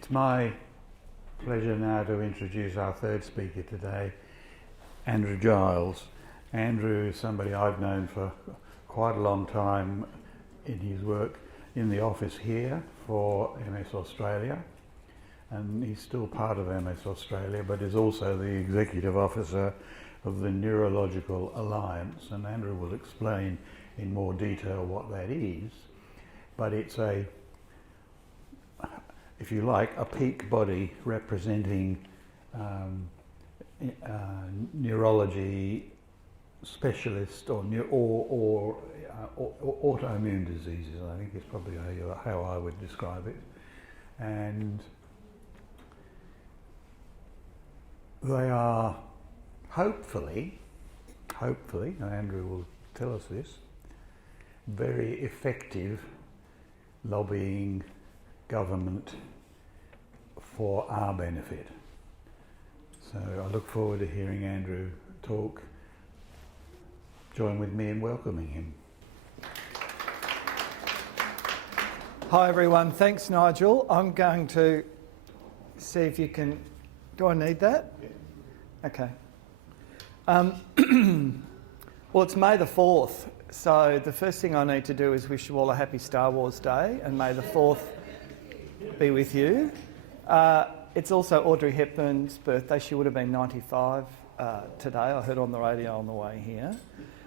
It's my pleasure now to introduce our third speaker today, Andrew Giles. Andrew is somebody I've known for quite a long time in his work in the office here for MS Australia, and he's still part of MS Australia but is also the executive officer of the Neurological Alliance, and Andrew will explain in more detail what that is. But it's a, if you like, a peak body representing neurology specialist or autoimmune diseases, I think is probably how I would describe it. And they are hopefully, and Andrew will tell us this, very effective lobbying government for our benefit. So I look forward to hearing Andrew talk. Join with me in welcoming him. Hi everyone, thanks Nigel. I'm going to see if you can, do I need that? Yeah. Okay. Well, it's May the 4th, so the first thing I need to do is wish you all a happy Star Wars Day, and May the 4th be with you. It's also Audrey Hepburn's birthday. She would have been 95 today, I heard on the radio on the way here.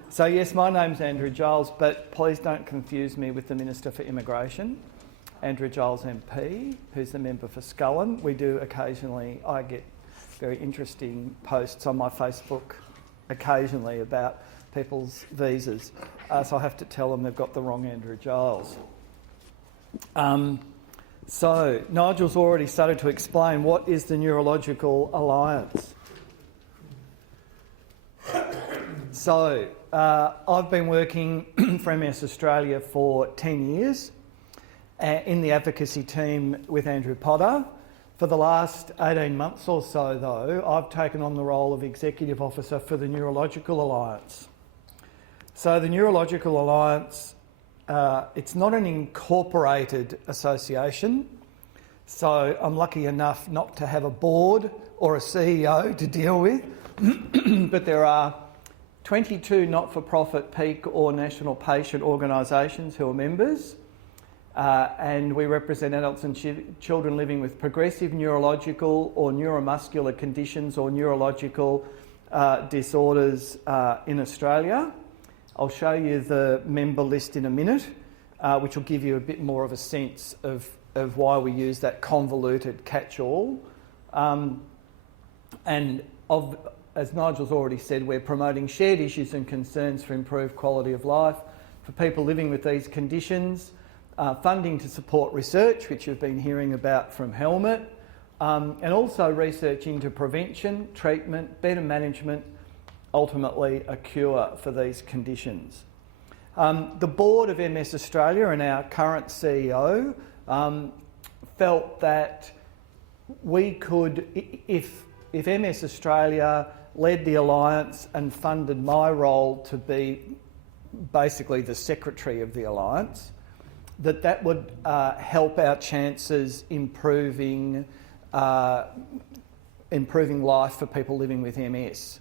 So yes, my name's Andrew Giles, but please don't confuse me with the Minister for Immigration, Andrew Giles MP, who's the member for Scullin. We do occasionally, I get very interesting posts on my Facebook occasionally about people's visas, so I have to tell them they've got the wrong Andrew Giles. So Nigel's already started to explain what is the Neurological Alliance. So I've been working for MS Australia for 10 years in the advocacy team with Andrew Potter. For the last 18 months or so, though, I've taken on the role of Executive Officer for the Neurological Alliance. So the Neurological Alliance, it's not an incorporated association, so I'm lucky enough not to have a board or a CEO to deal with, but there are 22 not-for-profit peak or national patient organisations who are members. And we represent adults and children living with progressive neurological or neuromuscular conditions or neurological disorders in Australia. I'll show you the member list in a minute, which will give you a bit more of a sense of why we use that convoluted catch-all. As Nigel's already said, we're promoting shared issues and concerns for improved quality of life for people living with these conditions. Funding to support research, which you've been hearing about from Helmut, and also research into prevention, treatment, better management, ultimately a cure for these conditions. The board of MS Australia and our current CEO felt that we could, if MS Australia led the Alliance and funded my role to be basically the secretary of the Alliance, that would help our chances improving life for people living with MS.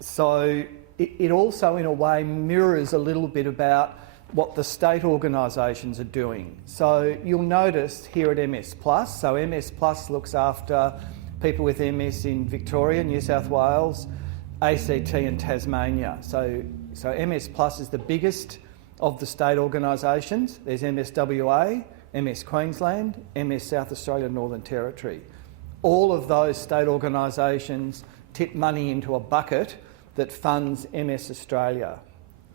So it also, in a way, mirrors a little bit about what the state organisations are doing. So you'll notice here at MS Plus, so MS Plus looks after people with MS in Victoria, New South Wales, ACT and Tasmania. So MS Plus is the biggest of the state organisations. There's MSWA, MS Queensland, MS South Australia, Northern Territory. All of those state organisations tip money into a bucket that funds MS Australia.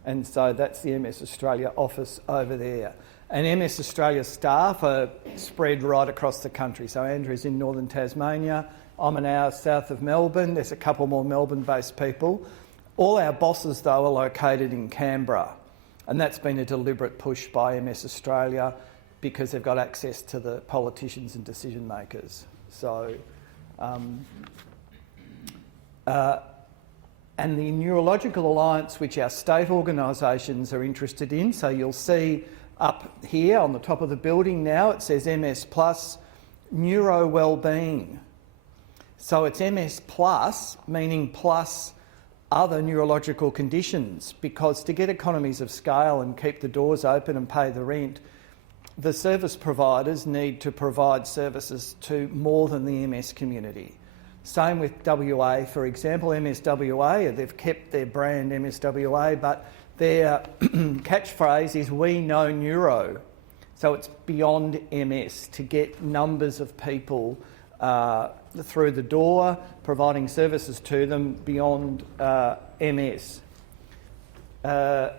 And so that's the MS Australia office over there. And MS Australia staff are spread right across the country. So Andrew's in northern Tasmania, I'm an hour south of Melbourne, there's a couple more Melbourne-based people. All our bosses, though, are located in Canberra. And that's been a deliberate push by MS Australia because they've got access to the politicians and decision makers. So, and the Neurological Alliance, which our state organisations are interested in, so you'll see up here on the top of the building now, it says MS Plus neuro well-being. So it's MS plus, meaning plus other neurological conditions, because to get economies of scale and keep the doors open and pay the rent, the service providers need to provide services to more than the MS community. Same with WA, for example, MSWA, they've kept their brand MSWA, but their catchphrase is "We know neuro." So it's beyond MS to get numbers of people through the door, providing services to them beyond MS. I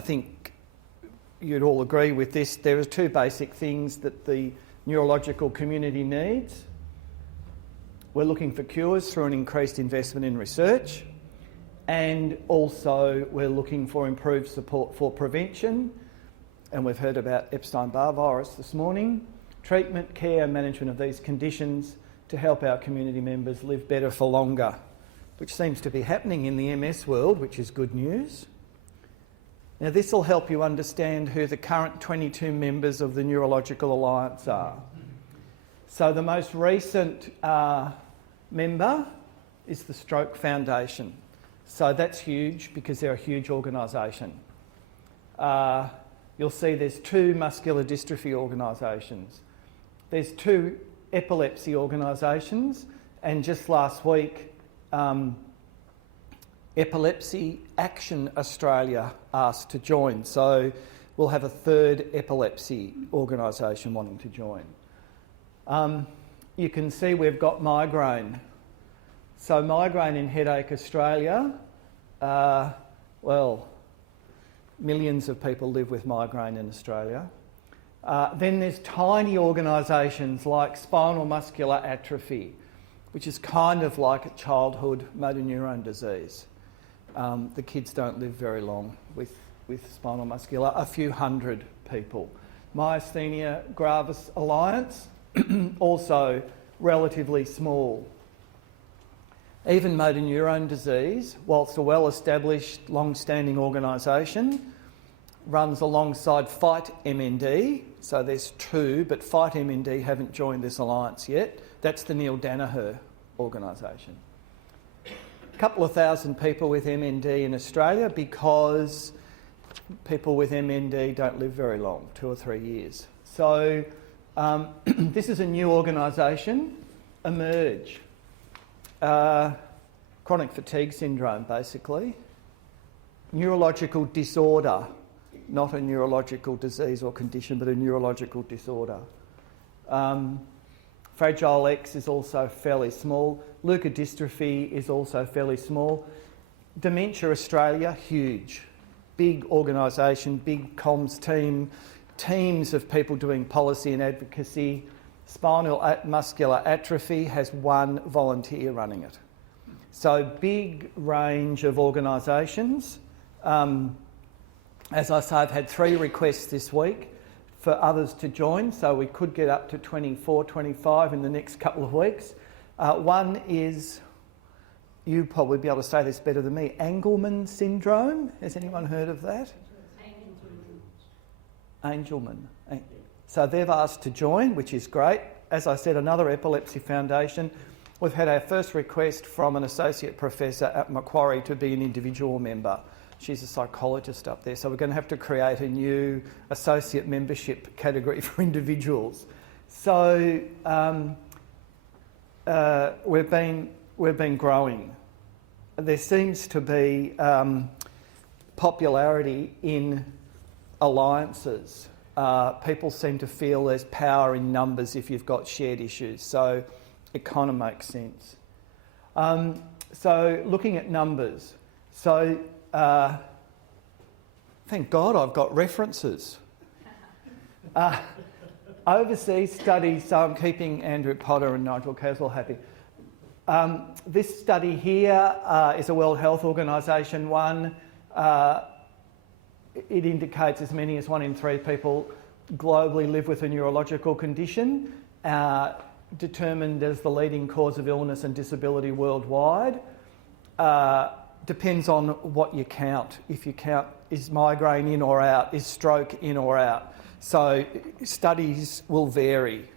think you'd all agree with this. There are two basic things that the neurological community needs. We're looking for cures through an increased investment in research, and also we're looking for improved support for prevention, and we've heard about Epstein-Barr virus this morning, treatment, care and management of these conditions to help our community members live better for longer, which seems to be happening in the MS world, which is good news. Now, this will help you understand who the current 22 members of the Neurological Alliance are. So the most recent member is the Stroke Foundation. So that's huge because they're a huge organisation. You'll see there's 2 muscular dystrophy organisations. There's 2 epilepsy organisations, and just last week, Epilepsy Action Australia asked to join. So we'll have a 3rd epilepsy organisation wanting to join. You can see we've got migraine. So Migraine and Headache Australia, well, millions of people live with migraine in Australia. Then there's tiny organisations like Spinal Muscular Atrophy, which is kind of like a childhood motor neurone disease. The kids don't live very long with spinal muscular, a few hundred people. Myasthenia Gravis Alliance, also relatively small. Even motor neurone disease, whilst a well-established, long-standing organisation, runs alongside Fight MND. So there's 2, but Fight MND haven't joined this alliance yet. That's the Neil Danaher organisation. A couple of thousand people with MND in Australia, because people with MND don't live very long, 2 or 3 years. So this is a new organisation, Emerge. Chronic fatigue syndrome, basically. Neurological disorder, not a neurological disease or condition, but a neurological disorder. Fragile X is also fairly small. Leukodystrophy is also fairly small. Dementia Australia, huge. Big organisation, big comms team, teams of people doing policy and advocacy. Spinal muscular atrophy has 1 volunteer running it. So big range of organisations. As I say, I've had 3 requests this week for others to join, so we could get up to 24, 25 in the next couple of weeks. One is, you'll probably be able to say this better than me, Angelman syndrome. Has anyone heard of that? Angelman. So they've asked to join, which is great. As I said, another epilepsy foundation. We've had our first request from an associate professor at Macquarie to be an individual member. She's a psychologist up there, so we're going to have to create a new associate membership category for individuals. So we've been growing. There seems to be popularity in alliances. People seem to feel there's power in numbers if you've got shared issues, so it kind of makes sense. So looking at numbers, so thank God I've got references. Overseas studies, so I'm keeping Andrew Potter and Nigel Caswell happy. This study here is a World Health Organisation one. It indicates as many as 1 in 3 people globally live with a neurological condition, determined as the leading cause of illness and disability worldwide. Depends on what you count. If you count, is migraine in or out? Is stroke in or out? So studies will vary.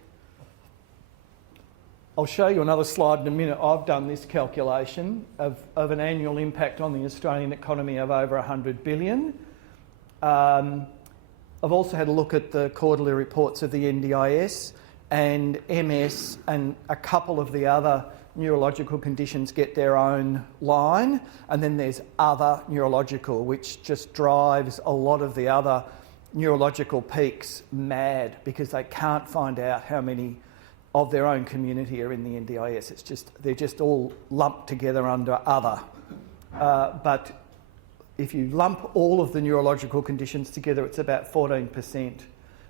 I'll show you another slide in a minute. I've done this calculation of an annual impact on the Australian economy of over 100 billion. I've also had a look at the quarterly reports of the NDIS, and MS and a couple of the other neurological conditions get their own line, and then there's other neurological, which just drives a lot of the other neurological peaks mad because they can't find out how many of their own community are in the NDIS. They're just all lumped together under other. But if you lump all of the neurological conditions together, it's about 14%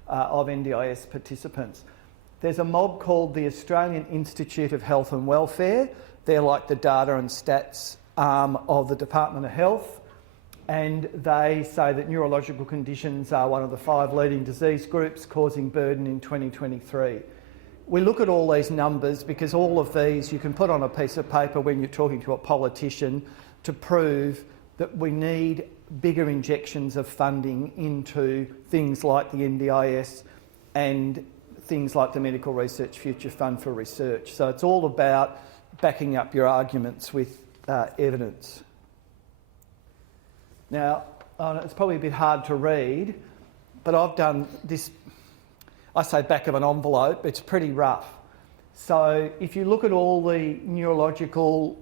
of NDIS participants. There's a mob called the Australian Institute of Health and Welfare. They're like the data and stats arm of the Department of Health, and they say that neurological conditions are one of the 5 leading disease groups causing burden in 2023. We look at all these numbers because all of these you can put on a piece of paper when you're talking to a politician to prove that we need bigger injections of funding into things like the NDIS and things like the Medical Research Future Fund for Research. So it's all about backing up your arguments with evidence. Now, it's probably a bit hard to read, but I've done this, I say back of an envelope, it's pretty rough. So if you look at all the neurological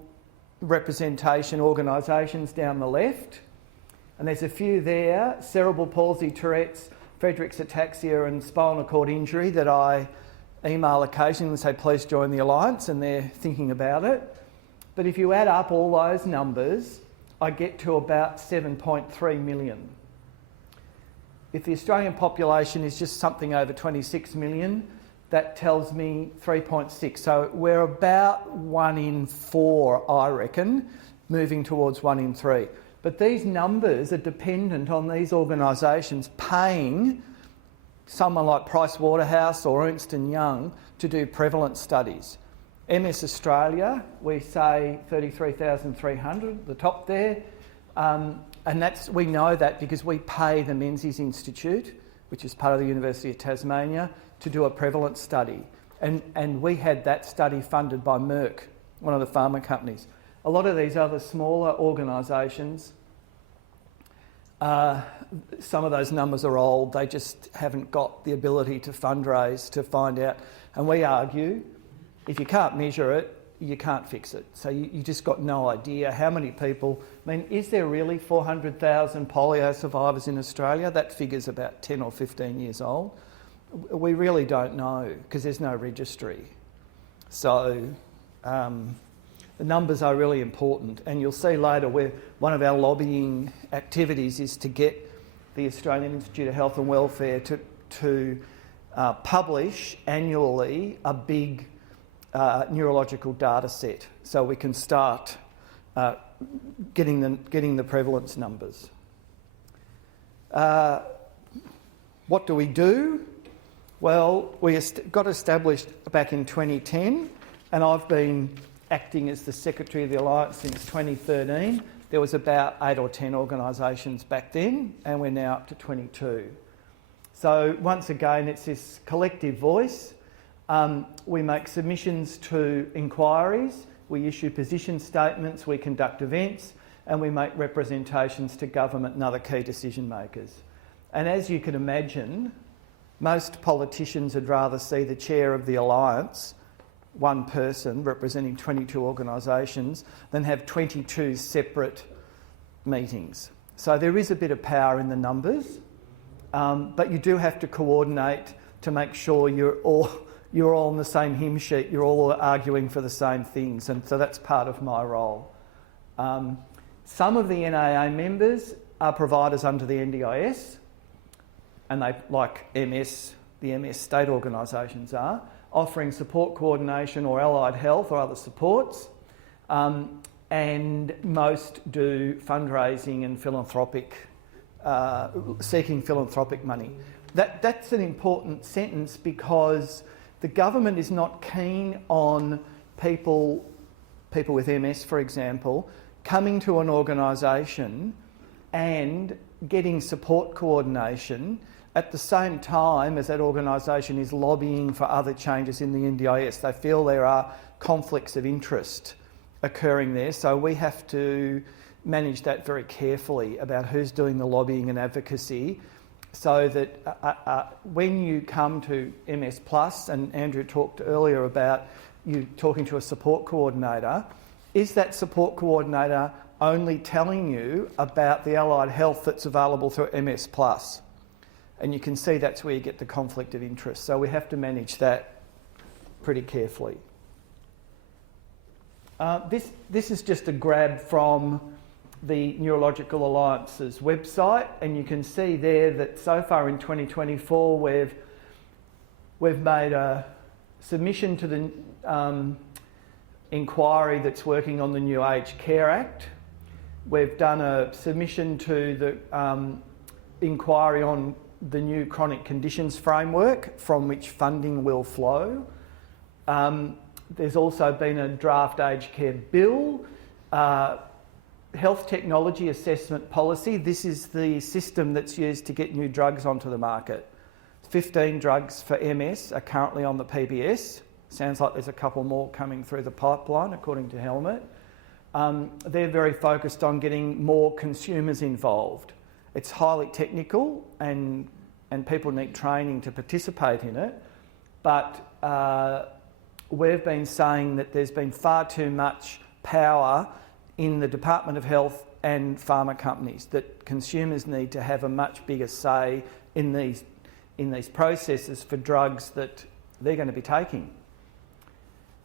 representation organisations down the left, and there's a few there, cerebral palsy, Tourette's, Friedreich's ataxia and spinal cord injury that I email occasionally and say, please join the Alliance, and they're thinking about it. But if you add up all those numbers, I get to about 7.3 million. If the Australian population is just something over 26 million, that tells me 3.6. So we're about 1 in 4, I reckon, moving towards 1 in 3. But these numbers are dependent on these organisations paying someone like Price Waterhouse or Ernst & Young to do prevalence studies. MS Australia, we say 33,300, the top there. And we know that because we pay the Menzies Institute, which is part of the University of Tasmania, to do a prevalence study. And we had that study funded by Merck, one of the pharma companies. A lot of these other smaller organisations, some of those numbers are old. They just haven't got the ability to fundraise to find out. And we argue, if you can't measure it, you can't fix it. So you just got no idea how many people... I mean, is there really 400,000 polio survivors in Australia? That figure's about 10 or 15 years old. We really don't know because there's no registry. So the numbers are really important, and you'll see later where one of our lobbying activities is to get the Australian Institute of Health and Welfare to publish annually a big neurological data set so we can start getting the prevalence numbers. What do we do? Well, we got established back in 2010, and I've been acting as the Secretary of the Alliance since 2013. There was about 8 or 10 organisations back then, and we're now up to 22. So once again, it's this collective voice. We make submissions to inquiries, we issue position statements, we conduct events, and we make representations to government and other key decision makers. And as you can imagine, most politicians would rather see the chair of the Alliance, one person representing 22 organisations, than have 22 separate meetings. So there is a bit of power in the numbers, but you do have to coordinate to make sure you're all on the same hymn sheet, you're all arguing for the same things, and so that's part of my role. Some of the NAA members are providers under the NDIS, and they, like MS, the MS state organisations are, offering support coordination or allied health or other supports, and most do fundraising and philanthropic, seeking philanthropic money. That's an important sentence because the government is not keen on people with MS, for example, coming to an organisation and getting support coordination at the same time as that organisation is lobbying for other changes in the NDIS. They feel there are conflicts of interest occurring there, so we have to manage that very carefully about who's doing the lobbying and advocacy, so that when you come to MS Plus, and Andrew talked earlier about you talking to a support coordinator, is that support coordinator only telling you about the allied health that's available through MS Plus? And you can see that's where you get the conflict of interest. So we have to manage that pretty carefully. This is just a grab from the Neurological Alliance's website, and you can see there that so far in 2024 we've made a submission to the inquiry that's working on the New Aged Care Act. We've done a submission to the inquiry on the new chronic conditions framework from which funding will flow. There's also been a draft aged care bill. Health technology assessment policy. This is the system that's used to get new drugs onto the market. 15 drugs for MS are currently on the PBS. Sounds like there's a couple more coming through the pipeline, according to Helmut. They're very focused on getting more consumers involved. It's highly technical and people need training to participate in it, but we've been saying that there's been far too much power in the Department of Health and pharma companies, that consumers need to have a much bigger say in these processes for drugs that they're going to be taking.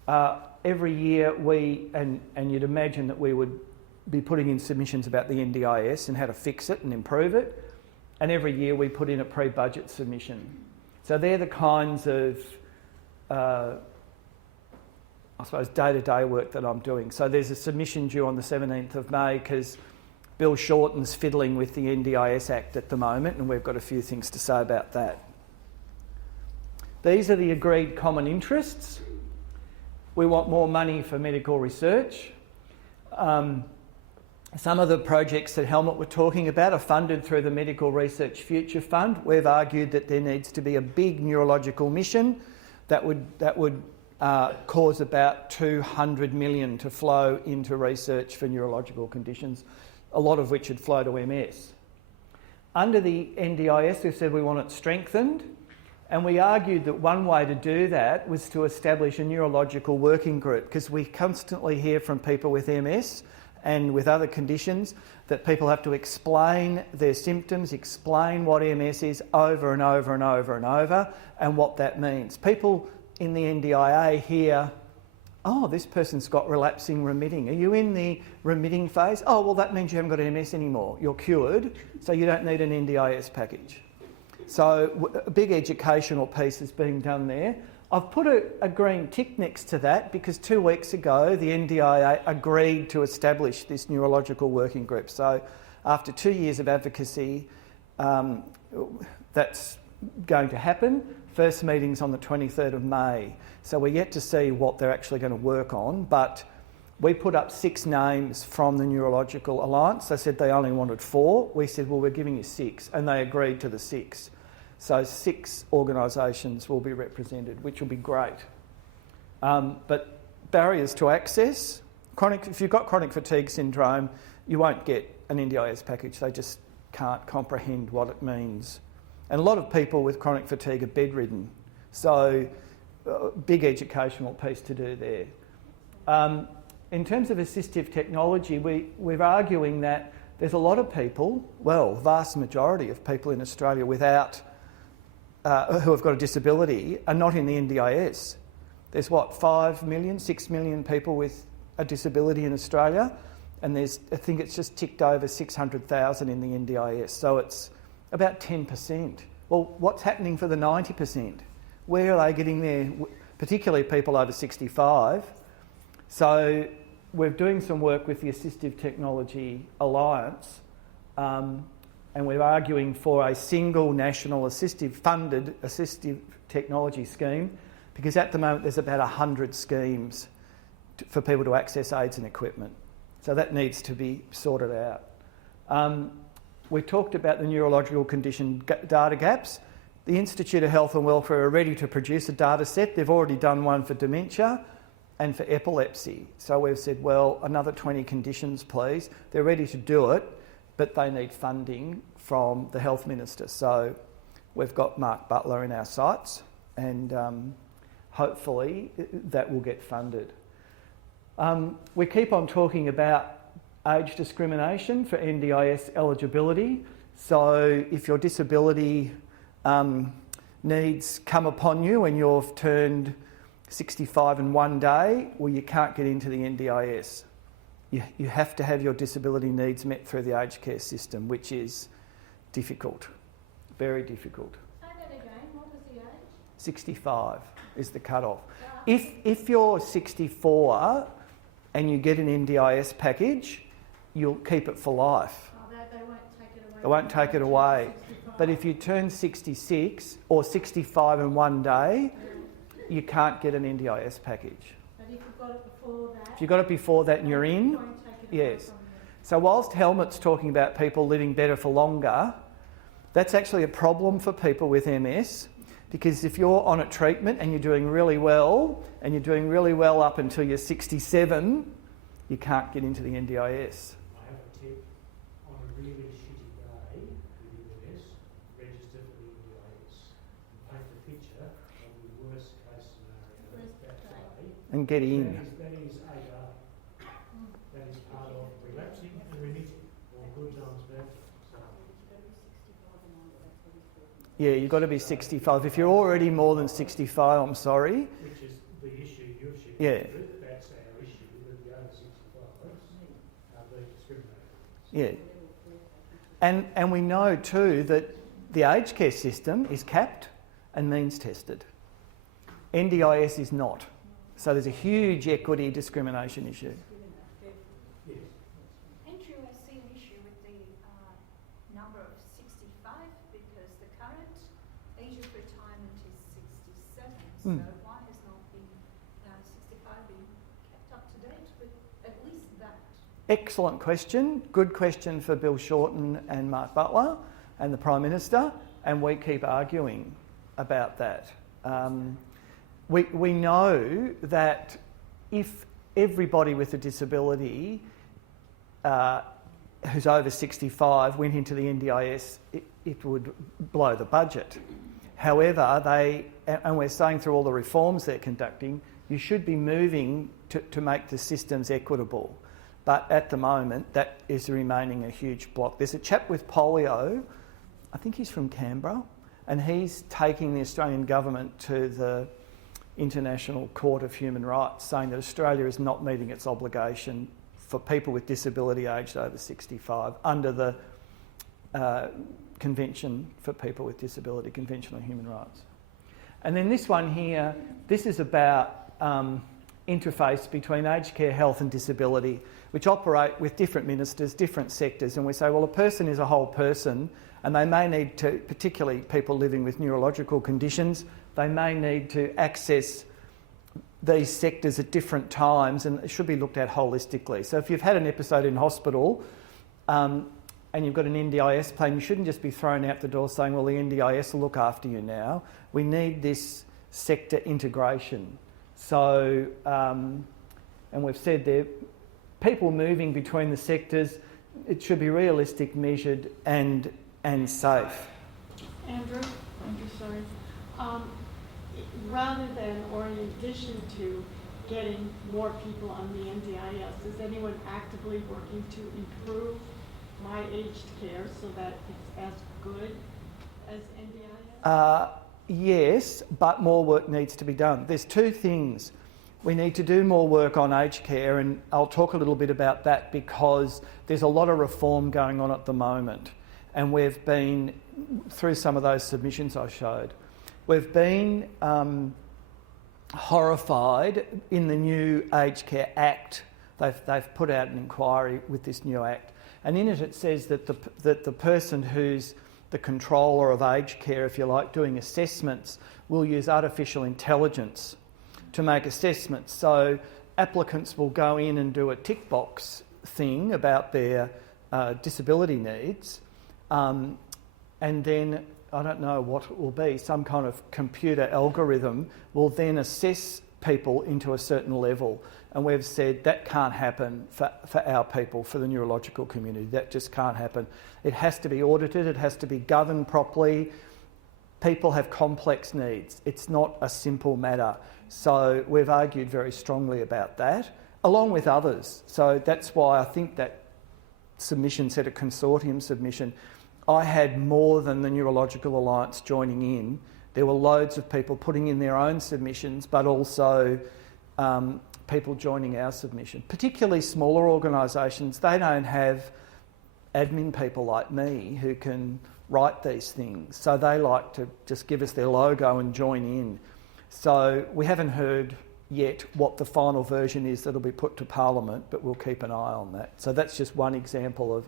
Every year and you'd imagine that we would be putting in submissions about the NDIS and how to fix it and improve it, and every year we put in a pre-budget submission. So they're the kinds of I suppose day-to-day work that I'm doing. So there's a submission due on the 17th of May because Bill Shorten's fiddling with the NDIS Act at the moment, and we've got a few things to say about that. These are the agreed common interests. We want more money for medical research. Some of the projects that Helmut were talking about are funded through the Medical Research Future Fund. We've argued that there needs to be a big neurological mission that would cause about 200 million to flow into research for neurological conditions, a lot of which would flow to MS. Under the NDIS, we said we want it strengthened, and we argued that one way to do that was to establish a neurological working group, because we constantly hear from people with MS and with other conditions that people have to explain their symptoms, explain what MS is over and over and over and over, and what that means. People in the NDIA hear, oh, this person's got relapsing remitting. Are you in the remitting phase? Oh, well, that means you haven't got MS anymore. You're cured, so you don't need an NDIS package. So a big educational piece is being done there. I've put a green tick next to that because 2 weeks ago the NDIA agreed to establish this neurological working group. So after 2 years of advocacy, that's going to happen. First meeting's on the 23rd of May. So we're yet to see what they're actually going to work on, but we put up 6 names from the Neurological Alliance. They said they only wanted 4. We said, well, we're giving you 6, and they agreed to the 6. So 6 organisations will be represented, which will be great. But barriers to access, if you've got chronic fatigue syndrome, you won't get an NDIS package. They just can't comprehend what it means. And a lot of people with chronic fatigue are bedridden. So big educational piece to do there. In terms of assistive technology, we're arguing that there's a lot of people, well, vast majority of people in Australia without who have got a disability are not in the NDIS. There's 5 million, 6 million people with a disability in Australia, and I think it's just ticked over 600,000 in the NDIS, so it's about 10%. Well, what's happening for the 90%? Where are they getting there, particularly people over 65? So we're doing some work with the Assistive Technology Alliance, and we're arguing for a single national funded assistive technology scheme, because at the moment there's about 100 schemes for people to access aids and equipment. So that needs to be sorted out. We talked about the neurological condition data gaps. The Institute of Health and Welfare are ready to produce a data set. They've already done one for dementia and for epilepsy. So we've said, well, another 20 conditions, please. They're ready to do it, but they need funding from the Health Minister. So we've got Mark Butler in our sights, and hopefully that will get funded. We keep on talking about age discrimination for NDIS eligibility. So if your disability needs come upon you and you've turned 65 in one day, well, you can't get into the NDIS. You have to have your disability needs met through the aged care system, which is difficult, very difficult. Say that again, what was the age? 65 is the cut-off. If you're 64 and you get an NDIS package, you'll keep it for life. Oh, they won't take it away. They won't take it away. 65. But if you turn 66 or 65 in one day, you can't get an NDIS package. But if you've got it before that... If you've got it before that and you're in, they won't take it away yes. from you. So whilst Helmut's talking about people living better for longer, that's actually a problem for people with MS, because if you're on a treatment and you're doing really well, and you're doing really well up until you're 67, you can't get into the NDIS. I have a tip. On a really shitty day with MS, register for the NDIS. Paint the picture of the worst case scenario that day. And get in. That is AR. That is part of relapsing and remitting, or good times, bad times. So, Yeah, you've got to be 65. If you're already more than 65, I'm sorry. which is the issue you've shared. Yeah. with. That's our issue with the over 65s being discriminated. Yeah. And we know too that the aged care system is capped and means tested. NDIS is not. So there's a huge equity discrimination issue. Yes. Andrew, I see an issue with the number of 65 because the current age of retirement is 67. Mm. So why has not been 65 been kept up to date with at least that? Excellent question. Good question for Bill Shorten and Mark Butler and the Prime Minister, and we keep arguing about that. We know that if everybody with a disability who's over 65 went into the NDIS, it would blow the budget. However, and we're saying through all the reforms they're conducting, you should be moving to make the systems equitable. But at the moment, that is remaining a huge block. There's a chap with polio, I think he's from Canberra, and he's taking the Australian government to the International Court of Human Rights, saying that Australia is not meeting its obligation for people with disability aged over 65 under the Convention for People with Disability, Convention on Human Rights. And then this one here, this is about interface between aged care, health and disability, which operate with different ministers, different sectors. And we say, well, a person is a whole person, and they may need to, particularly people living with neurological conditions, they may need to access these sectors at different times, and it should be looked at holistically. So if you've had an episode in hospital and you've got an NDIS plan, you shouldn't just be thrown out the door saying, well, the NDIS will look after you now. We need this sector integration. So, and we've said there, people moving between the sectors, it should be realistic, measured and safe. Andrew, sorry. Rather than, or in addition to getting more people on the NDIS, is anyone actively working to improve my aged care so that it's as good as NDIS? Yes, but more work needs to be done. There's two things. We need to do more work on aged care, and I'll talk a little bit about that because there's a lot of reform going on at the moment, and we've been through some of those submissions I showed. We've been horrified in the new Aged Care Act. They've put out an inquiry with this new act, and in it says that the person who's the controller of aged care, if you like, doing assessments, will use artificial intelligence to make assessments. So applicants will go in and do a tick box thing about their disability needs, and then I don't know what it will be, some kind of computer algorithm will then assess people into a certain level. And we've said that can't happen for our people, for the neurological community. That just can't happen. It has to be audited, it has to be governed properly. People have complex needs. It's not a simple matter. So we've argued very strongly about that, along with others. So that's why I think that submission said a consortium submission. I had more than the Neurological Alliance joining in. There were loads of people putting in their own submissions, but also people joining our submission. Particularly smaller organisations, they don't have admin people like me who can write these things. So they like to just give us their logo and join in. So we haven't heard yet what the final version is that'll be put to Parliament, but we'll keep an eye on that. So that's just one example of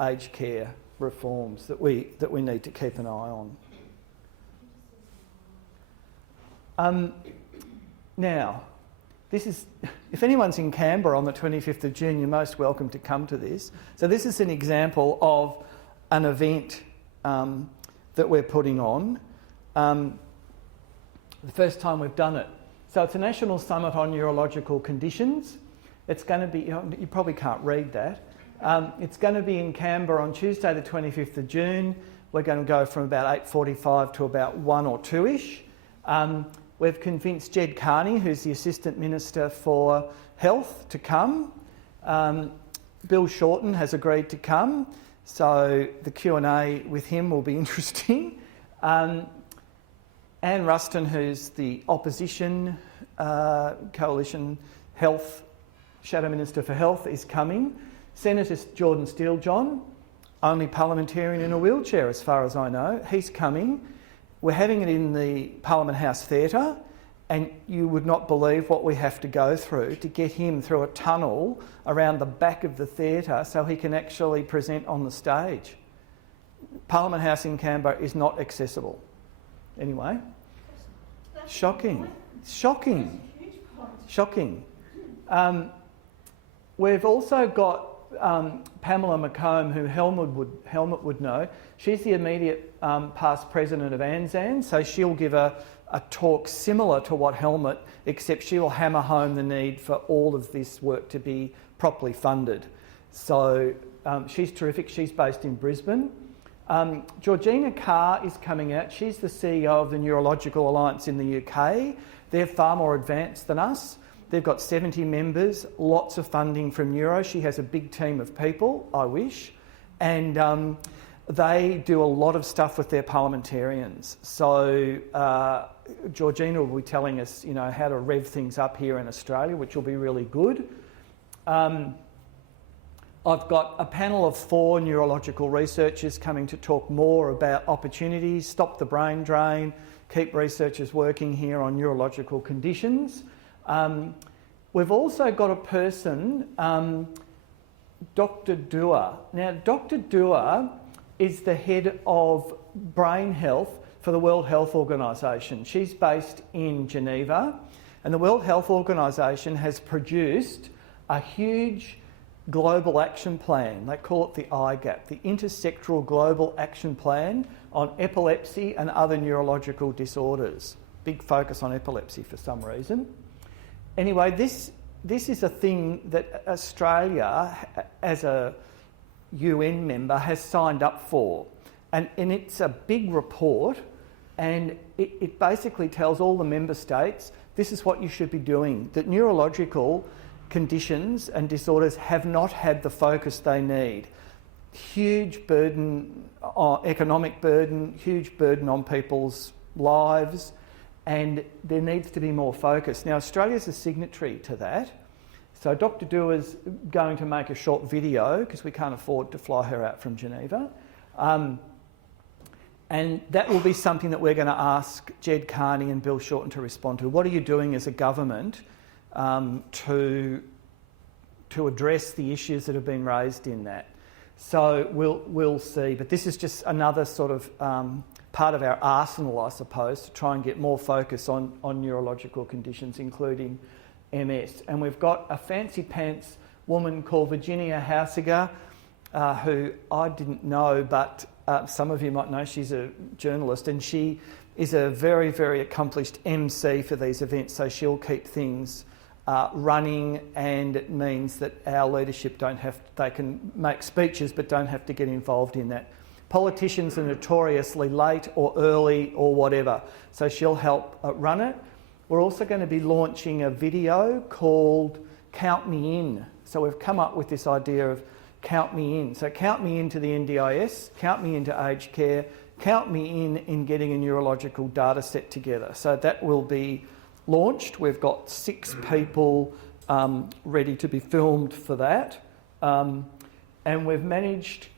aged care reforms that we need to keep an eye on. Now, this is, if anyone's in Canberra on the 25th of June, you're most welcome to come to this. So this is an example of an event that we're putting on. The first time we've done it. So it's a national summit on neurological conditions. It's going to be, you probably can't read that. It's going to be in Canberra on Tuesday the 25th of June. We're going to go from about 8:45 to about 1 or 2-ish. We've convinced Jed Carney, who's the Assistant Minister for Health, to come. Bill Shorten has agreed to come, so the Q&A with him will be interesting. Anne Ruston, who's the Opposition Coalition Health Shadow Minister for Health, is coming. Senator Jordan Steele-John, only parliamentarian in a wheelchair as far as I know, he's coming. We're having it in the Parliament House Theatre, and you would not believe what we have to go through to get him through a tunnel around the back of the theatre so he can actually present on the stage. Parliament House in Canberra is not accessible. Anyway, shocking. Shocking. Shocking. We've also got Pamela McComb, who Helmut would know. She's the immediate past president of ANZAN, so she'll give a talk similar to what Helmut, except she'll hammer home the need for all of this work to be properly funded. So she's terrific. She's based in Brisbane. Georgina Carr is coming out. She's the CEO of the Neurological Alliance in the UK. They're far more advanced than us. They've got 70 members, lots of funding from Neuro. She has a big team of people, I wish. And they do a lot of stuff with their parliamentarians. So Georgina will be telling us, how to rev things up here in Australia, which will be really good. I've got a panel of 4 neurological researchers coming to talk more about opportunities, stop the brain drain, keep researchers working here on neurological conditions. We've also got a person, Dr. Dua. Now, Dr. Dua is the head of brain health for the World Health Organization. She's based in Geneva, and the World Health Organization has produced a huge global action plan. They call it the IGAP, the Intersectoral Global Action Plan on Epilepsy and Other Neurological Disorders. Big focus on epilepsy for some reason. Anyway, this is a thing that Australia, as a UN member, has signed up for. And it's a big report, and it basically tells all the member states this is what you should be doing, that neurological conditions and disorders have not had the focus they need. Huge burden, economic burden, huge burden on people's lives, and there needs to be more focus. Now, Australia's a signatory to that, so Dr. Dua's going to make a short video because we can't afford to fly her out from Geneva. And that will be something that we're going to ask Jed Carney and Bill Shorten to respond to. What are you doing as a government to address the issues that have been raised in that? So we'll see. But this is just another sort of part of our arsenal, I suppose, to try and get more focus on neurological conditions, including MS. And we've got a fancy pants woman called Virginia Hausiger, who I didn't know, but some of you might know she's a journalist, and she is a very, very accomplished MC for these events, so she'll keep things running, and it means that our leadership they can make speeches but don't have to get involved in that. Politicians are notoriously late or early or whatever, so she'll help run it. We're also going to be launching a video called Count Me In. So we've come up with this idea of count me in. So count me into the NDIS, count me into aged care, count me in getting a neurological data set together. So that will be launched. We've got 6 people ready to be filmed for that. And we've managed,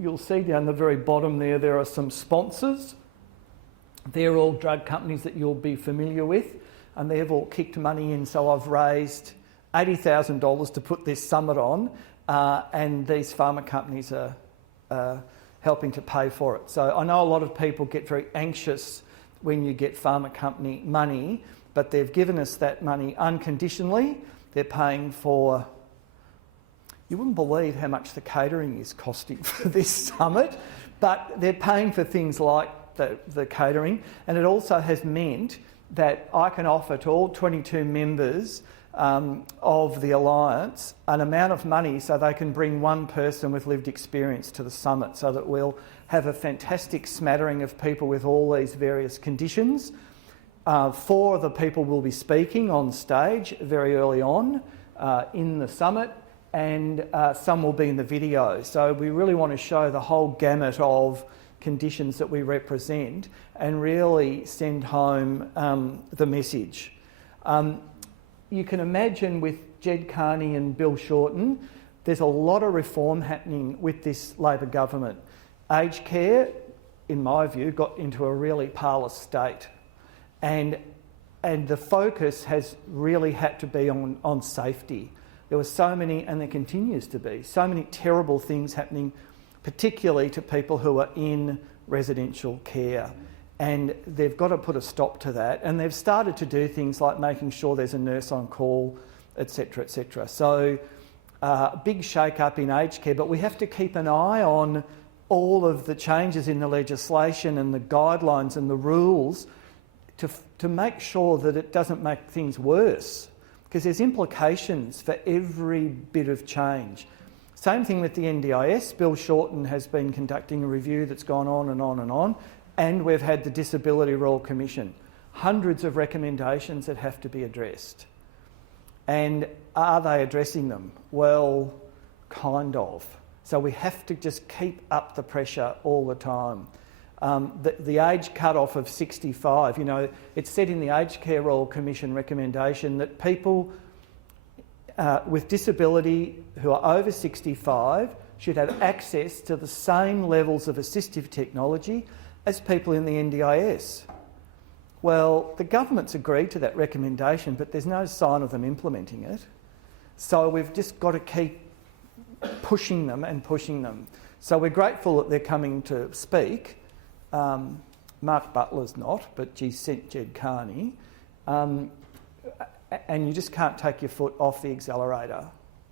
you'll see down the very bottom there are some sponsors. They're all drug companies that you'll be familiar with, and they've all kicked money in. So I've raised $80,000 to put this summit on, and these pharma companies are helping to pay for it. So I know a lot of people get very anxious when you get pharma company money, but they've given us that money unconditionally. They're paying for, you wouldn't believe how much the catering is costing for this summit, but they're paying for things like the catering, and it also has meant that I can offer to all 22 members of the Alliance an amount of money so they can bring one person with lived experience to the summit, so that we'll have a fantastic smattering of people with all these various conditions. 4 of the people will be speaking on stage very early on in the summit, and some will be in the video. So we really want to show the whole gamut of conditions that we represent and really send home the message. You can imagine with Jed Carney and Bill Shorten, there's a lot of reform happening with this Labor government. Aged care, in my view, got into a really parlous state, and the focus has really had to be on safety. There were so many, and there continues to be, so many terrible things happening, particularly to people who are in residential care. And they've got to put a stop to that. And they've started to do things like making sure there's a nurse on call, etc., etc. So big shake-up in aged care, but we have to keep an eye on all of the changes in the legislation and the guidelines and the rules to make sure that it doesn't make things worse, because there's implications for every bit of change. Same thing with the NDIS. Bill Shorten has been conducting a review that's gone on and on and on, and we've had the Disability Royal Commission. Hundreds of recommendations that have to be addressed. And are they addressing them? Well, kind of. So we have to just keep up the pressure all the time. The age cut-off of 65, it's said in the Aged Care Royal Commission recommendation that people with disability who are over 65 should have access to the same levels of assistive technology as people in the NDIS. Well, the government's agreed to that recommendation, but there's no sign of them implementing it. So we've just got to keep pushing them and pushing them. So we're grateful that they're coming to speak. Mark Butler's not, but she sent Jed Carney. And you just can't take your foot off the accelerator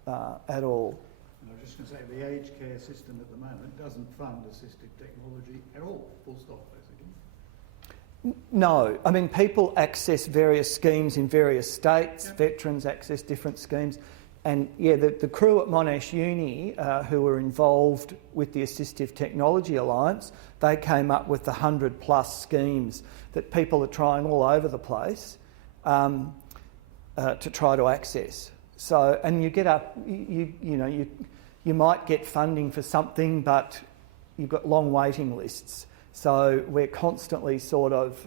at all. I was just going to say, the aged care system at the moment doesn't fund assistive technology at all, full stop, basically. No, I mean, people access various schemes in various states, veterans access different schemes. And yeah, the crew at Monash Uni who were involved with the Assistive Technology Alliance, they came up with the 100+ schemes that people are trying all over the place to try to access. So, and you get up, you might get funding for something, but you've got long waiting lists. So we're constantly sort of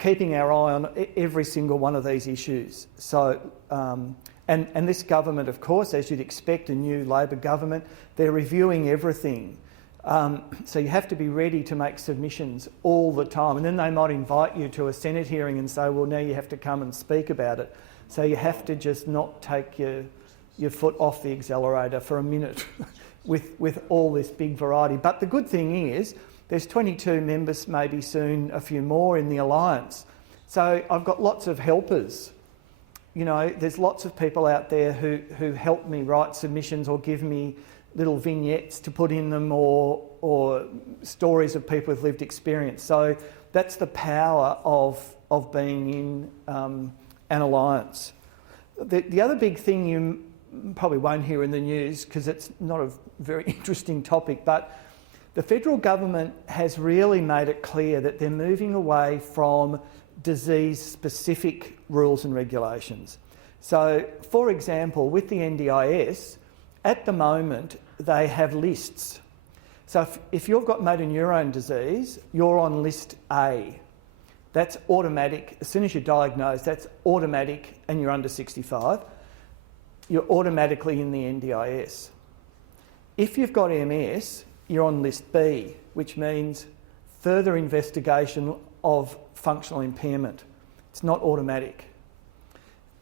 keeping our eye on every single one of these issues. So, and this government, of course, as you'd expect, a new Labor government, they're reviewing everything. So you have to be ready to make submissions all the time. And then they might invite you to a Senate hearing and say, well, now you have to come and speak about it. So you have to just not take your foot off the accelerator for a minute with all this big variety. But the good thing is there's 22 members, maybe soon a few more in the Alliance. So I've got lots of helpers. There's lots of people out there who help me write submissions or give me little vignettes to put in them or stories of people with lived experience. So that's the power of being in an alliance. The other big thing you probably won't hear in the news, because it's not a very interesting topic, but the federal government has really made it clear that they're moving away from disease-specific rules and regulations. So, for example, with the NDIS, at the moment, they have lists. So if you've got motor neurone disease, you're on list A. That's automatic. As soon as you're diagnosed, that's automatic, and you're under 65. You're automatically in the NDIS. If you've got MS, you're on list B, which means further investigation of functional impairment. It's not automatic.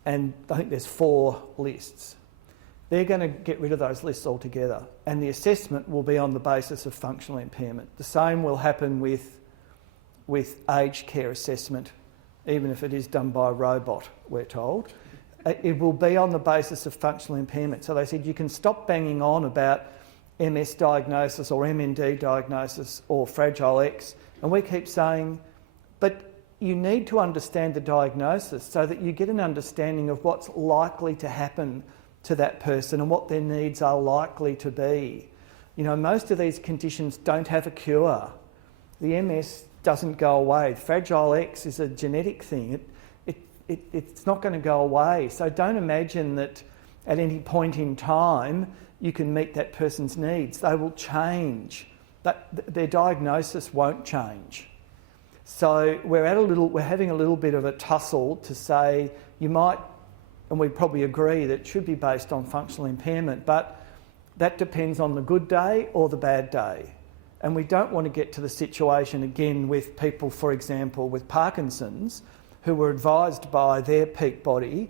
And I think there's 4 lists. They're going to get rid of those lists altogether, and the assessment will be on the basis of functional impairment. The same will happen with aged care assessment, even if it is done by a robot, we're told. It will be on the basis of functional impairment. So they said you can stop banging on about MS diagnosis or MND diagnosis or Fragile X, and we keep saying, but you need to understand the diagnosis so that you get an understanding of what's likely to happen to that person and what their needs are likely to be. You know, most of these conditions don't have a cure. The MS doesn't go away. Fragile X is a genetic thing. It's not going to go away. So don't imagine that at any point in time you can meet that person's needs. They will change. Their diagnosis won't change. So we're having a little bit of a tussle to say you might, and we probably agree that it should be based on functional impairment, but that depends on the good day or the bad day. And we don't want to get to the situation again with people, for example, with Parkinson's, who were advised by their peak body,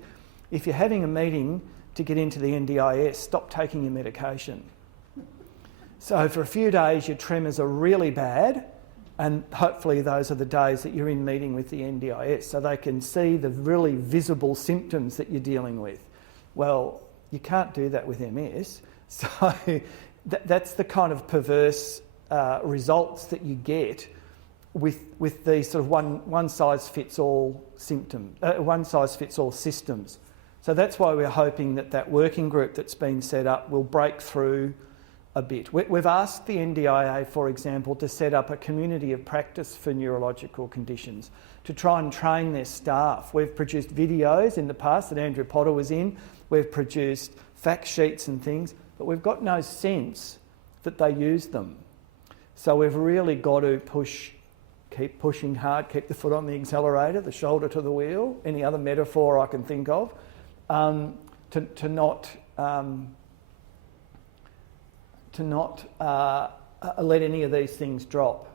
if you're having a meeting to get into the NDIS, stop taking your medication. So for a few days your tremors are really bad, and hopefully those are the days that you're in meeting with the NDIS so they can see the really visible symptoms that you're dealing with. Well, you can't do that with MS. So that's the kind of perverse results that you get with these sort of one size fits all systems. So that's why we're hoping that working group that's been set up will break through a bit. We've asked the NDIA, for example, to set up a community of practice for neurological conditions to try and train their staff. We've produced videos in the past that Andrew Potter was in. We've produced fact sheets and things, but we've got no sense that they use them. So we've really got to keep pushing hard, keep the foot on the accelerator, the shoulder to the wheel, any other metaphor I can think of, to not let any of these things drop,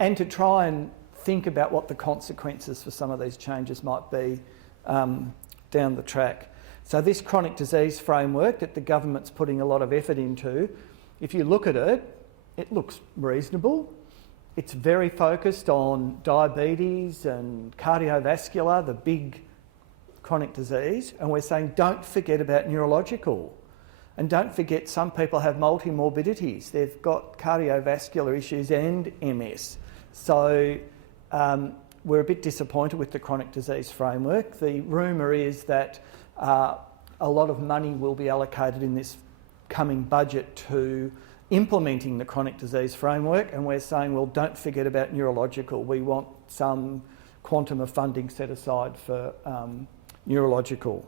and to try and think about what the consequences for some of these changes might be down the track. So this chronic disease framework that the government's putting a lot of effort into, if you look at it, it looks reasonable. It's very focused on diabetes and cardiovascular, the big chronic disease, and we're saying don't forget about neurological. And don't forget some people have multi-morbidities. They've got cardiovascular issues and MS. So we're a bit disappointed with the chronic disease framework. The rumour is that a lot of money will be allocated in this coming budget to implementing the chronic disease framework, and we're saying, well, don't forget about neurological. We want some quantum of funding set aside for neurological.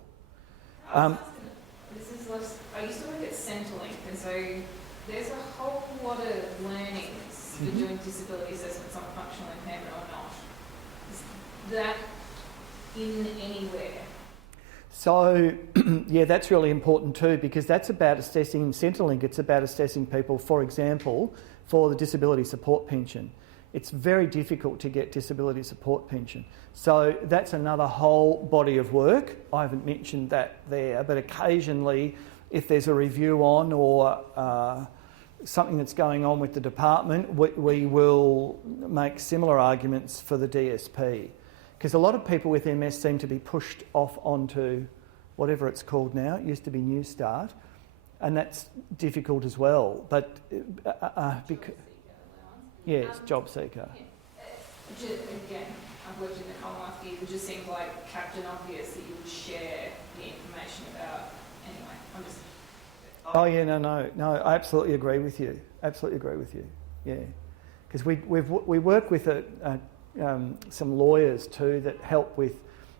This is less, I used to work at Centrelink, and so there's a whole lot of learnings for doing disability assessments on functional impairment or not. Is that in anywhere? So, yeah, that's really important too, because that's about assessing, in Centrelink, it's about assessing people, for example, for the disability support pension. It's very difficult to get disability support pension. So that's another whole body of work. I haven't mentioned that there, but occasionally if there's a review on or something that's going on with the department, we will make similar arguments for the DSP. Because a lot of people with MS seem to be pushed off onto whatever it's called now. It used to be New Start. and that's difficult as well. But because yes, job seeker. Again, I've worked in the Commonwealth here. It just seems like Captain Obvious that you would share the information about. Anyway, I'm just. Oh yeah, no. I absolutely agree with you. Yeah, because we work with some lawyers too that help with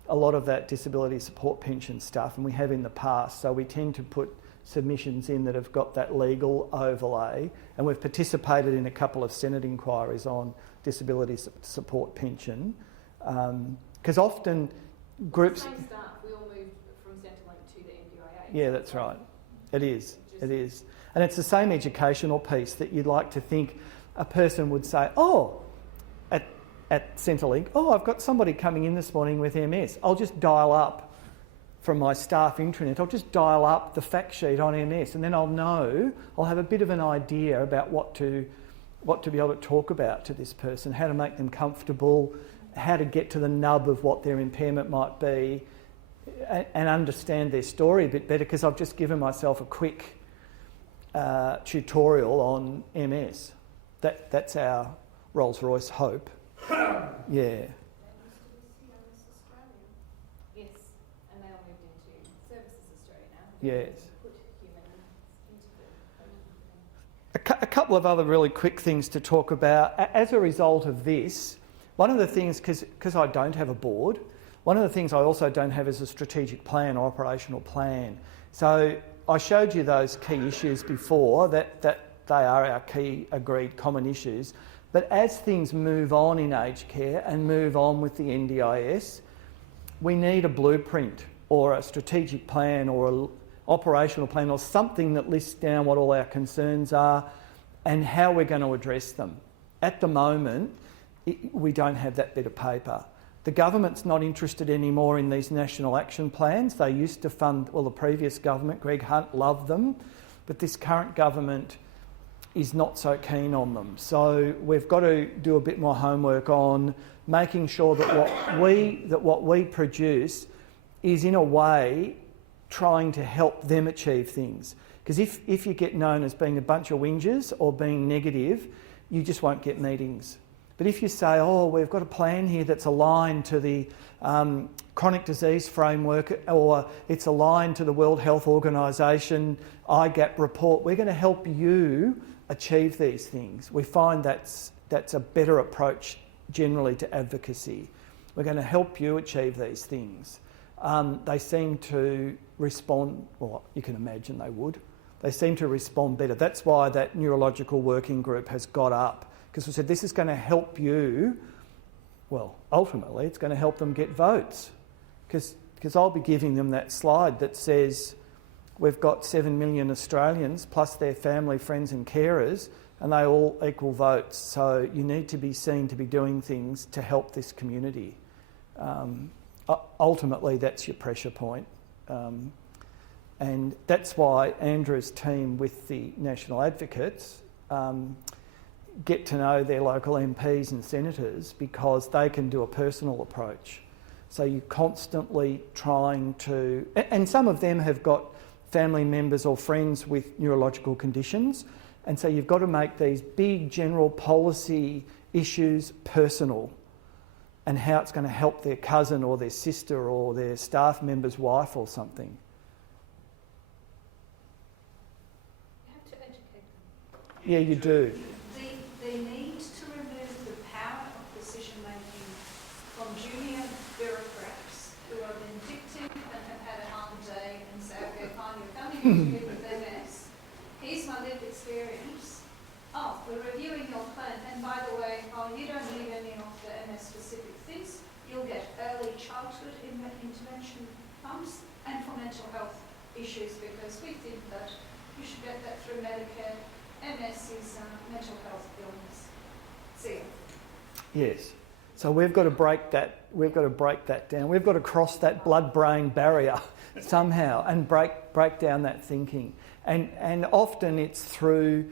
a lot of that disability support pension stuff, and we have in the past. So we tend to put submissions in that have got that legal overlay, and we've participated in a couple of Senate inquiries on disability support pension, because often groups. Same staff. We all moved from Centrelink to the NDIA. Yeah, that's right. It is. And it's the same educational piece that you'd like to think a person would say, oh, at Centrelink, oh, I've got somebody coming in this morning with MS. I'll just dial up from my staff intranet, I'll just dial up the fact sheet on MS, and then I'll have a bit of an idea about what to be able to talk about to this person, how to make them comfortable, how to get to the nub of what their impairment might be, and understand their story a bit better, because I've just given myself a quick tutorial on MS. That's our Rolls-Royce hope. Yeah. Yes, and they all moved into Services Australia now. Yes. Put humans into the A couple of other really quick things to talk about. As a result of this, one of the things, because I don't have a board, one of the things I also don't have is a strategic plan or operational plan. So I showed you those key issues before, that they are our key agreed common issues. But as things move on in aged care and move on with the NDIS, we need a blueprint or a strategic plan or an operational plan or something that lists down what all our concerns are and how we're going to address them. At the moment, we don't have that bit of paper. The government's not interested anymore in these national action plans. They used to fund, well, the previous government, Greg Hunt, loved them, but this current government is not so keen on them. So we've got to do a bit more homework on making sure that what we produce is in a way trying to help them achieve things. Because if you get known as being a bunch of whingers or being negative, you just won't get meetings. But if you say, oh, we've got a plan here that's aligned to the chronic disease framework, or it's aligned to the World Health Organisation IGAP report, we're going to help you achieve these things. We find that's a better approach generally to advocacy. We're going to help you achieve these things. They seem to respond, well, you can imagine they would. They seem to respond better. That's why that neurological working group has got up, because we said this is going to help you. Well, ultimately, it's going to help them get votes, because I'll be giving them that slide that says we've got 7 million Australians plus their family, friends and carers, and they all equal votes. So you need to be seen to be doing things to help this community. Ultimately, that's your pressure point. And that's why Andrew's team with the National Advocates get to know their local MPs and senators, because they can do a personal approach. So you're constantly trying to... And some of them have got family members or friends with neurological conditions, and so you've got to make these big general policy issues personal, and how it's going to help their cousin or their sister or their staff member's wife or something. You have to educate them. Yeah, you do. They need to remove the power of decision making from junior bureaucrats who are vindictive and have had a hard day and say, okay, fine, you're coming into me with MS. Here's my lived experience. Oh, we're reviewing your plan, and by the way, you don't need any of the MS specific things. You'll get early childhood intervention funds and for mental health issues, because we think that you should get that through Medicare. MS is mental health illness. See ya. Yes. So we've got to break that. We've got to break that down. We've got to cross that blood-brain barrier somehow and break down that thinking. And often it's through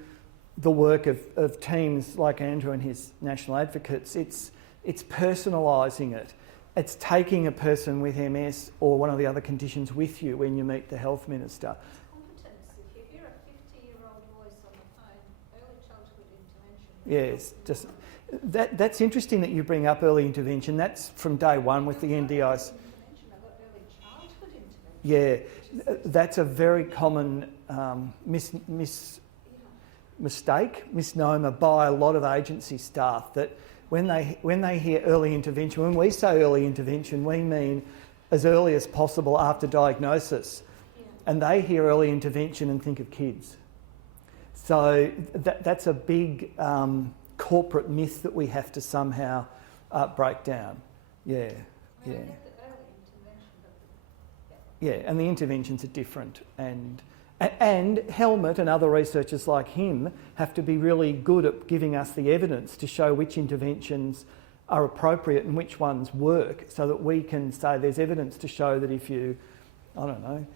the work of teams like Andrew and his National Advocates. It's personalising it. It's taking a person with MS or one of the other conditions with you when you meet the health minister. Competence. If you hear Yes, just that's interesting that you bring up early intervention. That's from day one with the NDIs. Intervention, I've got early childhood intervention. Yeah, that's a very common misnomer by a lot of agency staff, that when they hear early intervention, when we say early intervention, we mean as early as possible after diagnosis. Yeah. And they hear early intervention and think of kids. So that's a big corporate myth that we have to somehow break down. Yeah, I yeah. mean, I get the early intervention, but Yeah, and the interventions are different. And Helmut and other researchers like him have to be really good at giving us the evidence to show which interventions are appropriate and which ones work, so that we can say there's evidence to show that if you, I don't know,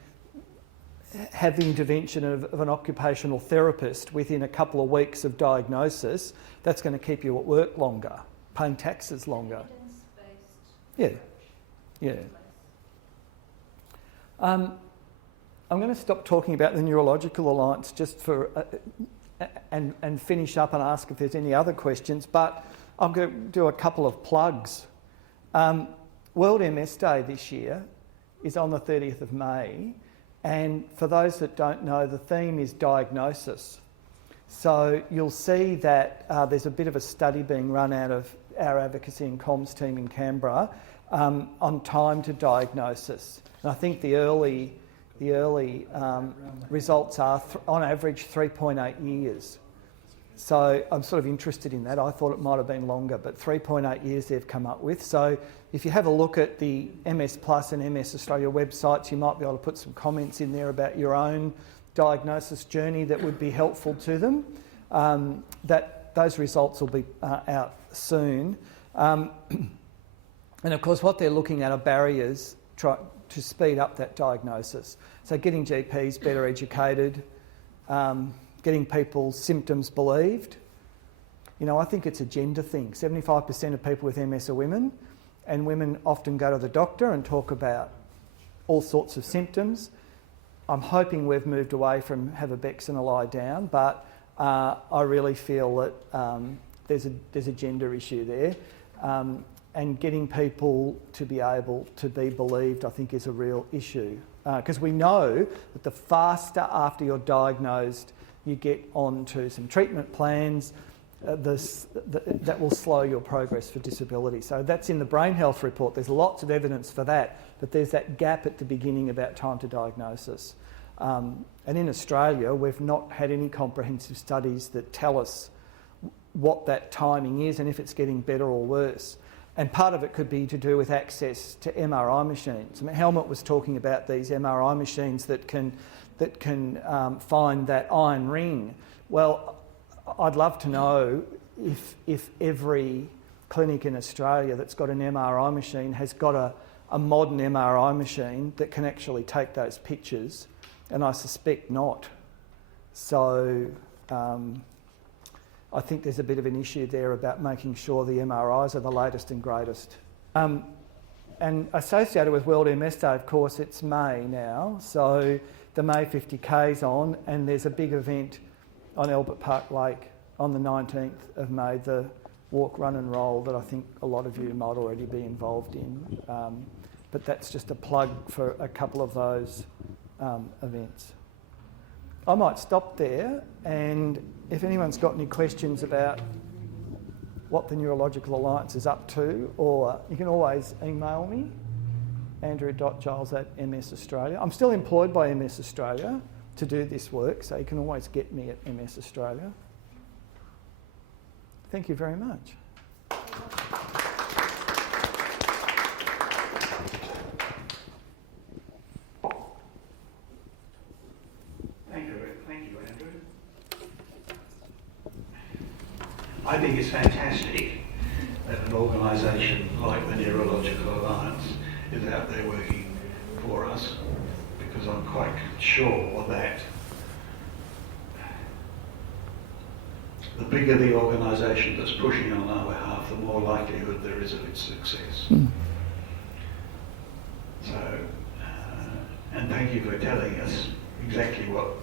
have the intervention of an occupational therapist within a couple of weeks of diagnosis, that's going to keep you at work longer, paying taxes longer. evidence-based Yeah, approach. yeah. I'm going to stop talking about the Neurological Alliance just for and finish up and ask if there's any other questions, but I'm going to do a couple of plugs. World MS Day this year is on the 30th of May, and for those that don't know, the theme is diagnosis. So you'll see that there's a bit of a study being run out of our advocacy and comms team in Canberra on time to diagnosis. And I think the early results are, on average, 3.8 years. So I'm sort of interested in that. I thought it might have been longer, but 3.8 years they've come up with. So if you have a look at the MS Plus and MS Australia websites, you might be able to put some comments in there about your own diagnosis journey that would be helpful to them. Those results will be out soon. And of course, what they're looking at are barriers to speed up that diagnosis. So getting GPs better educated, getting people's symptoms believed. You know, I think it's a gender thing. 75% of people with MS are women, and women often go to the doctor and talk about all sorts of symptoms. I'm hoping we've moved away from have a Bex and a lie down, but I really feel that there's a gender issue there. And getting people to be able to be believed, I think, is a real issue. Because we know that the faster after you're diagnosed you get onto some treatment plans, that will slow your progress for disability. So that's in the brain health report. There's lots of evidence for that, but there's that gap at the beginning about time to diagnosis. And in Australia, we've not had any comprehensive studies that tell us what that timing is and if it's getting better or worse. And part of it could be to do with access to MRI machines. I mean, Helmut was talking about these MRI machines that can find that iron ring. Well, I'd love to know if every clinic in Australia that's got an MRI machine has got a modern MRI machine that can actually take those pictures, and I suspect not. So I think there's a bit of an issue there about making sure the MRIs are the latest and greatest. And associated with World MS Day, of course, it's May now, so the May 50K's on, and there's a big event on Albert Park Lake on the 19th of May, the walk, run and roll that I think a lot of you might already be involved in. But that's just a plug for a couple of those events. I might stop there, and if anyone's got any questions about what the Neurological Alliance is up to, or you can always email me, andrew.giles@MS Australia. I'm still employed by MS Australia to do this work, so you can always get me at MS Australia. Thank you very much. Thank you, Andrew. I think it's fantastic that an organisation like the Neurological Alliance is out there working for us, because I'm quite sure that the bigger the organisation that's pushing on our behalf, the more likelihood there is of its success. So, and thank you for telling us exactly what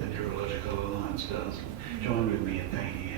the Neurological Alliance does. Join with me in thanking